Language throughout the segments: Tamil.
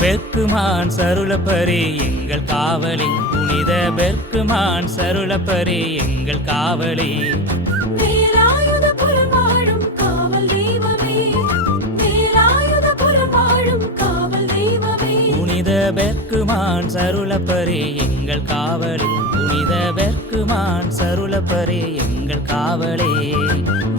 பெர்க்குமான் சருளப்பரே எங்கள் காவலே, புனித பெர்க்குமான் சருளப்பரே எங்கள் காவலே. வேலாயுதபுரம் வாழும் காவல் தெய்வமே, வேலாயுதபுரம் வாழும் காவல் தெய்வமே. புனித பெர்க்குமான் சருளப்பரே எங்கள் காவலே, புனித பெர்க்குமான் சருளப்பரே எங்கள் காவலே.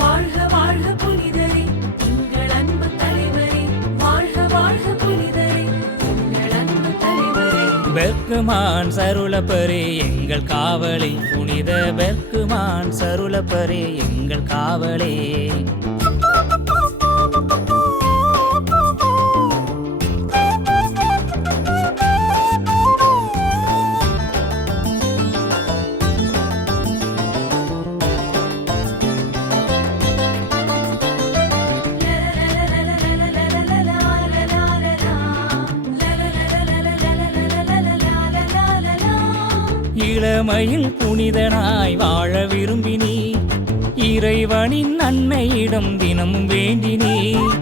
வாழ்க வாழ்க புனிதரே எங்கள் அன்பு தலைவரே, வாழ்க வாழ்க புனிதரே எங்கள் அன்பு தலைவரே. பெர்க்குமான் சருளப்பரே எங்கள் காவலே, புனித பெர்க்குமான் சருளப்பரே எங்கள் காவலே. இளமையில் புனிதனாய் வாழ விரும்பினீர், இறைவனின் அன்னையிடம் தினமும் வேண்டினீர்.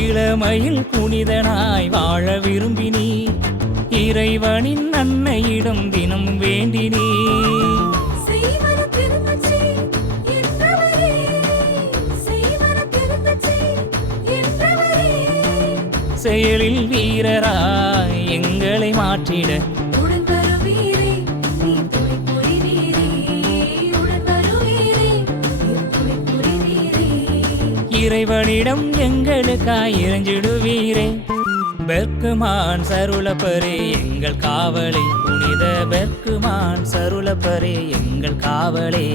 இளமையில் புனிதனாய் வாழ விரும்பினீர், இறைவனின் அன்னையிடம் தினமும் வேண்டினீர். செய்வன திருந்தச் செய் என்றவரே, செய்வன திருந்தச் செய் என்றவரே. செயலில் வீரராய் எங்களை மாற்றிட உடன் வருவீரே நீர் துணை புரிவீரே, உடன் வருவீரே நீர் துணை புரிவீரே. இறைவனிடம் எங்களுக்காய் இறைஞ்சிடுவீரே. பெர்க்குமான் சருளப்பரே எங்கள் காவலே, புனித பெர்க்குமான் சருளப்பரே எங்கள் காவலே.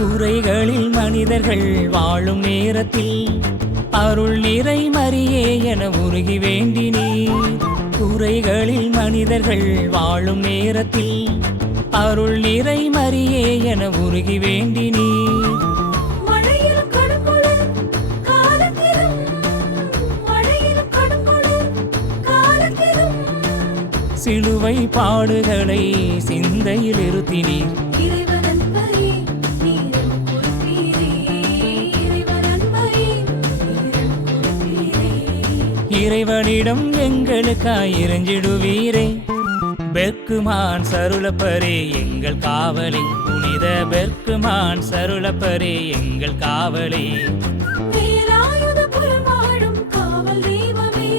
குறைகளில் மனிதர்கள் வாழும் நேரத்தில் அருள் நிறை மரியே என உருகி வேண்டினீர். குறைகளில் மனிதர்கள் வாழும் நேரத்தில் அருள் நிறை மரியே என உருகி வேண்டினீர். மழையிலும் கடுங்குளிர் காலத்திலும், மழையிலும் கடுங்குளிர் காலத்திலும் சிலுவை பாடுகளை சிந்தையில் இருத்தினீர். இறைவன் அன்பரே நீரும் கொடுப்பீரே, இறைவன் அன்பரே நீரும் கொடுப்பீரே. இறைவனிடம் எங்களுக்காய் இறைஞ்சிடுவீரே. பெர்க்குமான் சருளப்பரே எங்கள் காவலே, புனித பெர்க்குமான் சருளப்பரே எங்கள் காவலே. வேலாயுதபுரம் வாழும் காவல் தெய்வமே,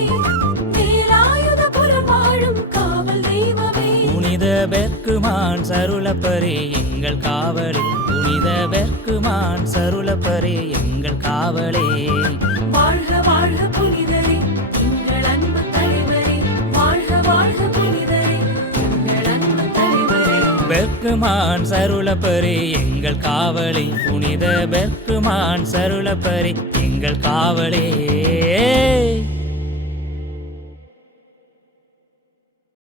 வேலாயுதபுரம் வாழும் காவல் தெய்வமே. புனித பெர்க்குமான் சருளப்பரே எங்கள் காவலே, புனித பெர்க்குமான் சருளப்பரே எங்கள் காவலே. வாழ்க வாழ்க புனிதரே எங்கள் அன்பு தலைவரே, வாழ்க வாழ்க புனிதரே எங்கள் அன்பு தலைவரே. பெர்க்குமான் சருளப்பரே எங்கள் காவலே, புனித பெர்க்குமான் சருளப்பரே எங்கள் காவலே.